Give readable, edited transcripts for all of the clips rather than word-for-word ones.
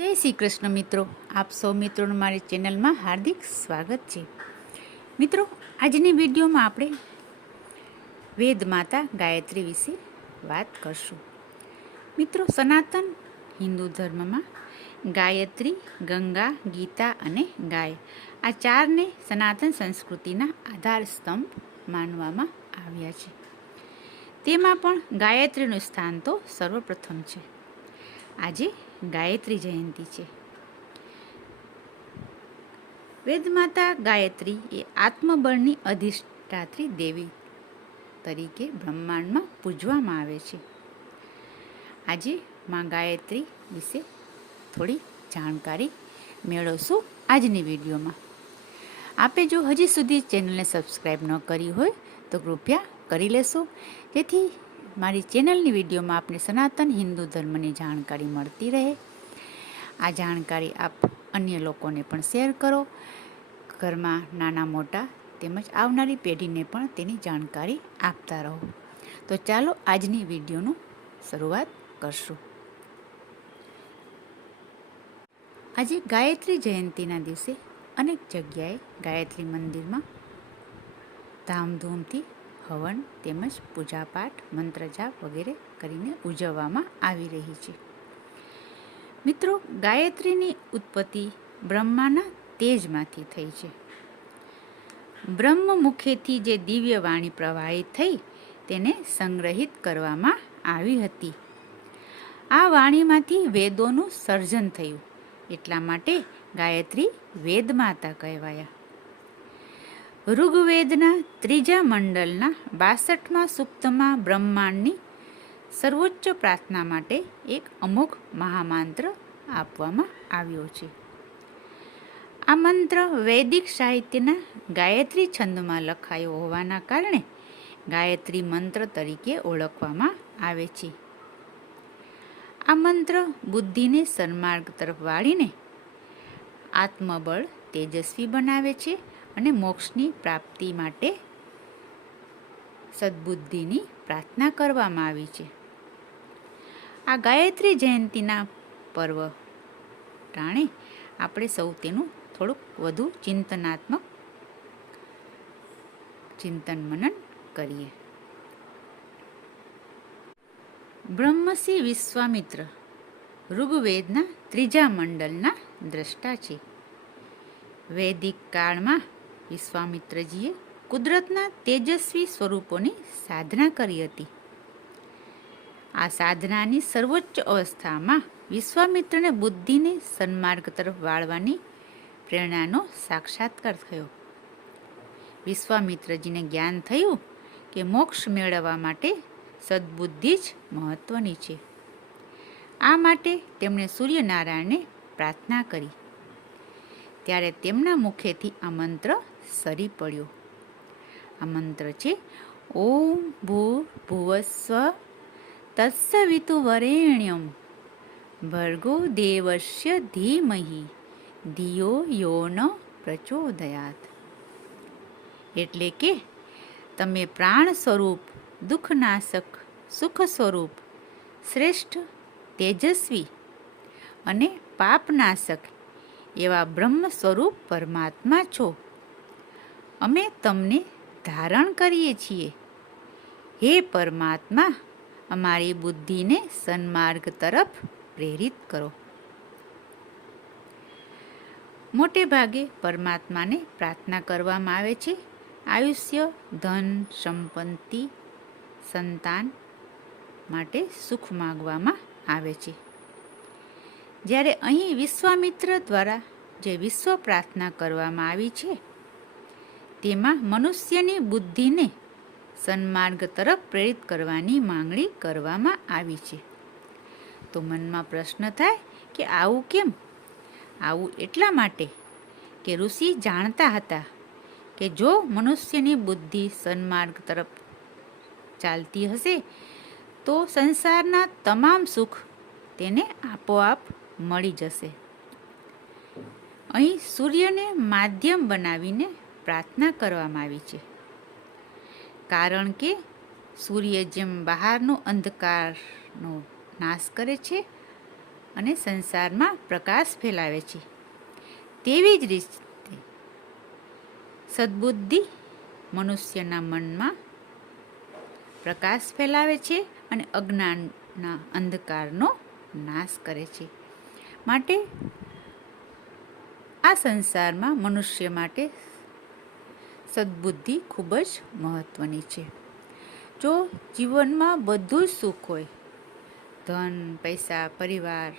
જય શ્રી કૃષ્ણ મિત્રો, આપ સૌ મિત્રોનું મારી ચેનલમાં હાર્દિક સ્વાગત છે. મિત્રો, આજની વિડીયોમાં આપણે વેદ માતા ગાયત્રી વિશે વાત કરશું. મિત્રો, સનાતન હિન્દુ ધર્મમાં ગાયત્રી, ગંગા, ગીતા અને ગાય આ ચારને સનાતન સંસ્કૃતિના આધાર સ્તંભ માનવામાં આવ્યા છે. તેમાં પણ ગાયત્રીનું સ્થાન તો સર્વપ્રથમ છે. આજે ગાયત્રી જયંતિ છે. વેદમાતા ગાયત્રી એ આત્મબળની અધિષ્ઠાત્રી દેવી તરીકે બ્રહ્માંડમાં પૂજવામાં આવે છે. આજે માં ગાયત્રી વિશે થોડી જાણકારી મેળવશું આજની વિડીયોમાં. આપે જો હજી સુધી ચેનલને સબસ્ક્રાઈબ ન કરી હોય તો કૃપયા કરી લેશો, જેથી મારી ચેનલની વિડીયોમાં આપને સનાતન હિન્દુ ધર્મની જાણકારી મળતી રહે. આ જાણકારી આપ અન્ય લોકોને પણ શેર કરો. ઘરમાં નાના મોટા તેમજ આવનારી પેઢીને પણ તેની જાણકારી આપતા રહો. તો ચાલો આજની વિડીયોનું શરૂઆત કરશું. આજે ગાયત્રી જયંતિના દિવસે અનેક જગ્યાએ ગાયત્રી મંદિરમાં ધામધૂમથી હવન તેમજ પૂજાપાઠ, મંત્રજાપ વગેરે કરીને ઉજવવામાં આવી રહી છે. મિત્રો, ગાયત્રીની ઉત્પત્તિ બ્રહ્માના તેજમાંથી થઈ છે. બ્રહ્મ મુખેથી જે દિવ્ય વાણી પ્રવાહિત થઈ તેને સંગ્રહિત કરવામાં આવી હતી. આ વાણીમાંથી વેદોનું સર્જન થયું, એટલા માટે ગાયત્રી વેદમાતા કહેવાયા. ઋગ્વેદના 3જા મંડલના 62મા સૂક્તમાં બ્રહ્માંડની સર્વોચ્ચ પ્રાર્થના માટે એક અમોઘ મહામંત્ર આપવામાં આવ્યો છે. આ મંત્ર વૈદિક સાહિત્યના ગાયત્રી છંદમાં લખાયો હોવાના કારણે ગાયત્રી મંત્ર તરીકે ઓળખવામાં આવે છે. આ મંત્ર બુદ્ધિને સન્માર્ગ તરફ વાળીને આત્મબળ તેજસ્વી બનાવે છે અને મોક્ષની પ્રાપ્તિ માટે સદબુદ્ધિની પ્રાર્થના કરવામાં આવી છે. આ ગાયત્રી જયંતિના પર્વ ટાણે આપણે સૌ તેનું થોડુંક વધુ ચિંતનાત્મક ચિંતન મનન કરીએ. બ્રહ્મર્ષિ વિશ્વામિત્ર ઋગ્વેદના 3જા મંડલના દ્રષ્ટા છે. વૈદિક કાળમાં વિશ્વામિત્રજીએ કુદરતના તેજસ્વી સ્વરૂપોની સાધના કરી હતી. આ સાધનાની સર્વોચ્ચ અવસ્થામાં વિશ્વામિત્રને બુદ્ધિને સન્માર્ગ તરફ વાળવાની પ્રેરણાનો સાક્ષાત્કાર થયો. વિશ્વામિત્રજીને જ્ઞાન થયું કે મોક્ષ મેળવવા માટે સદબુદ્ધિ જ મહત્વની છે. આ માટે તેમણે સૂર્યનારાયણને પ્રાર્થના કરી. ત્યારે તેમના મુખેથી આ મંત્ર સરી પડ્યો. આ મંત્ર છે ઓમ ભૂર્ભુવસ્વ તત્સવિતુર્વરેણ્યમ ભર્ગો દેવસ્ય ધીમહિ ધિયો યો ન પ્રચોદયાત. એટલે કે તમે પ્રાણ સ્વરૂપ, દુઃખનાશક, સુખ સ્વરૂપ, શ્રેષ્ઠ, તેજસ્વી અને પાપનાશક એવા બ્રહ્મ સ્વરૂપ પરમાત્મા છો. અમે તમને ધારણ કરીએ છીએ. હે પરમાત્મા, અમારી બુદ્ધિને સન્માર્ગ તરફ પ્રેરિત કરો. મોટે ભાગે પરમાત્માને પ્રાર્થના કરવામાં આવે છે આયુષ્ય, ધન, સંપત્તિ, સંતાન માટે સુખ માગવામાં આવે છે. જ્યારે અહીં વિશ્વામિત્ર દ્વારા જે વિશ્વ પ્રાર્થના કરવામાં આવી છે તેમાં મનુષ્યની બુદ્ધિને સન્માર્ગ તરફ પ્રેરિત કરવાની માંગણી કરવામાં આવી છે. તો મનમાં પ્રશ્ન થાય કે આવું કેમ? આવું એટલા માટે કે ઋષિ જાણતા હતા કે જો મનુષ્યની બુદ્ધિ સન્માર્ગ તરફ ચાલતી હશે તો સંસારના તમામ સુખ તેને આપોઆપ મળી જશે. અહીં સૂર્યને માધ્યમ બનાવીને પ્રાર્થના કરવામાં આવી છે, કારણ કે સૂર્ય જેમ બહારનો અંધકારનો નાશ કરે છે અને સંસારમાં પ્રકાશ ફેલાવે છે. તેવી જ રીતે સદ્બુદ્ધિ મનુષ્યના મનમાં પ્રકાશ ફેલાવે છે અને અજ્ઞાનના અંધકારનો નાશ કરે છે. માટે આ સંસારમાં મનુષ્ય માટે સદ્બુદ્ધિ ખૂબ જ મહત્વની છે. જો જીવનમાં બધું જ સુખ હોય, ધન, પૈસા, પરિવાર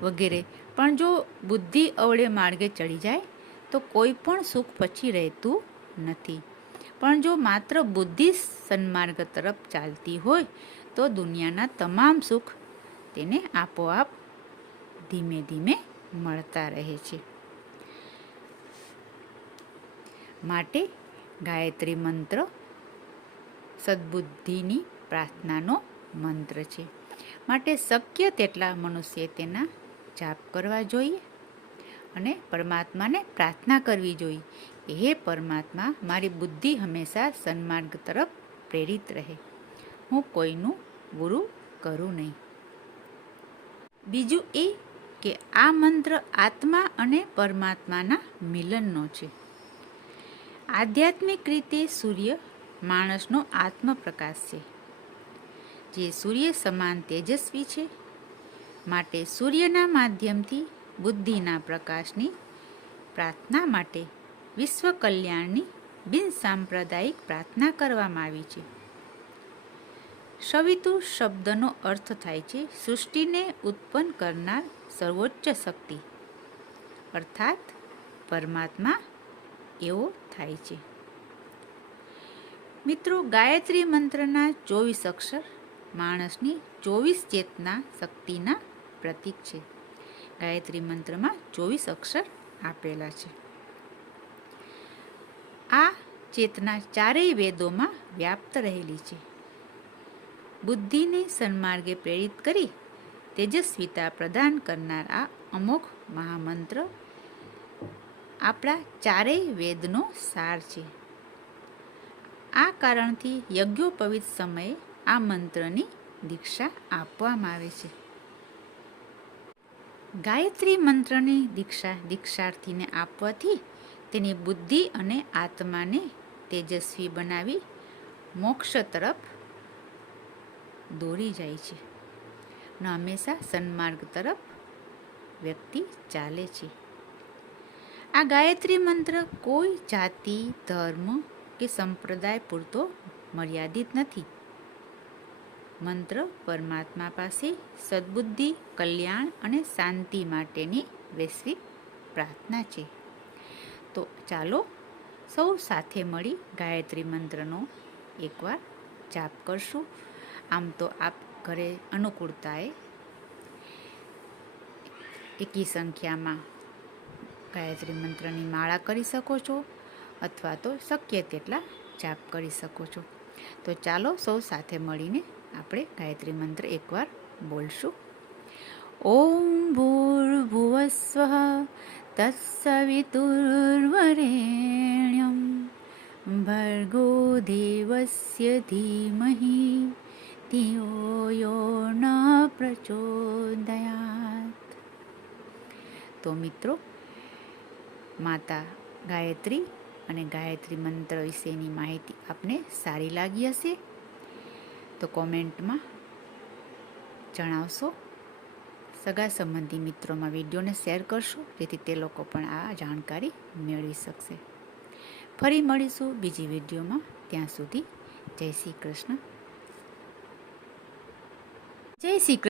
વગેરે, પણ જો બુદ્ધિ અવળે માર્ગે ચડી જાય તો કોઈ પણ સુખ પછી રહેતું નથી. પણ જો માત્ર બુદ્ધિ સન્માર્ગ તરફ ચાલતી હોય તો દુનિયાના તમામ સુખ તેને આપોઆપ ધીમે ધીમે મળતા રહે છે. માટે ગાયત્રી મંત્ર સદ્બુદ્ધિની પ્રાર્થનાનો મંત્ર છે. માટે શક્ય તેટલા મનુષ્ય તેના જાપ કરવા જોઈએ અને પરમાત્માને પ્રાર્થના કરવી જોઈએ. હે પરમાત્મા, મારી બુદ્ધિ હંમેશા સન્માર્ગ તરફ પ્રેરિત રહે. હું કોઈનું બુરું કરું નહીં. બીજું એ કે આ મંત્ર આત્મા અને પરમાત્માના મિલનનો છે. આધ્યાત્મિક રીતે સૂર્ય માણસનો આત્મપ્રકાશ છે, જે સૂર્ય સમાન તેજસ્વી છે. માટે સૂર્યના માધ્યમથી બુદ્ધિના પ્રકાશની પ્રાર્થના માટે વિશ્વ કલ્યાણની બિનસાંપ્રદાયિક પ્રાર્થના કરવામાં આવી છે. સવિતુ શબ્દનો અર્થ થાય છે સૃષ્ટિને ઉત્પન્ન કરનાર સર્વોચ્ચ શક્તિ, અર્થાત પરમાત્મા એવો થાય છે. મિત્રો, ગાયત્રી મંત્રના 24 અક્ષર માણસની 24 ચેતના શક્તિના પ્રતીક છે. ગાયત્રી મંત્રમાં 24 અક્ષર આપેલા છે. આ ચેતના ચારેય વેદોમાં વ્યાપ્ત રહેલી છે. બુદ્ધિને સન્માર્ગે પ્રેરિત કરી તેજસ્વીતા પ્રદાન કરનાર આ અમોઘ મહામંત્ર આપણા ચારેય વેદનો સાર છે. આ કારણથી યજ્ઞોપવિત સમયે આ મંત્રની દીક્ષા આપવામાં આવે છે. ગાયત્રી મંત્રની દીક્ષા દીક્ષાર્થીને આપવાથી તેની બુદ્ધિ અને આત્માને તેજસ્વી બનાવી મોક્ષ તરફ દોરી જાય છે અને હંમેશા સન્માર્ગ તરફ વ્યક્તિ ચાલે છે. આ ગાયત્રી મંત્ર કોઈ જાતિ, ધર્મ કે સંપ્રદાય પૂરતો મર્યાદિત નથી. મંત્ર પરમાત્મા પાસે સદ્બુદ્ધિ, કલ્યાણ અને શાંતિ માટેની વૈશ્વિક પ્રાર્થના છે. તો ચાલો સૌ સાથે મળી ગાયત્રી મંત્રનો એકવાર જાપ કરશું. આમ તો આપ ઘરે અનુકૂળતાએ એકી સંખ્યામાં ગાયત્રી મંત્રની માળા કરી શકો છો અથવા તો શક્ય તેટલા જાપ કરી શકો છો. તો ચાલો સૌ સાથે મળીને આપણે ગાયત્રી મંત્ર એકવાર બોલશું. ઓમ ભૂર્ભુવસ્વઃ તત્સવિતુર્વરેણ્યં ભર્ગો દેવસ્ય ધીમહિ ધિયો યો ન પ્રચોદયાત. તો મિત્રો, માતા ગાયત્રી અને ગાયત્રી મંત્ર વિશેની માહિતી આપને સારી લાગી હશે તો કોમેન્ટમાં જણાવશો. સગા સંબંધી મિત્રોમાં વિડીયોને શેર કરશો જેથી તે લોકો પણ આ જાણકારી મેળવી શકશે. ફરી મળીશું બીજી વિડીયોમાં. ત્યાં સુધી જય શ્રી કૃષ્ણ. જય શ્રી કૃષ્ણ.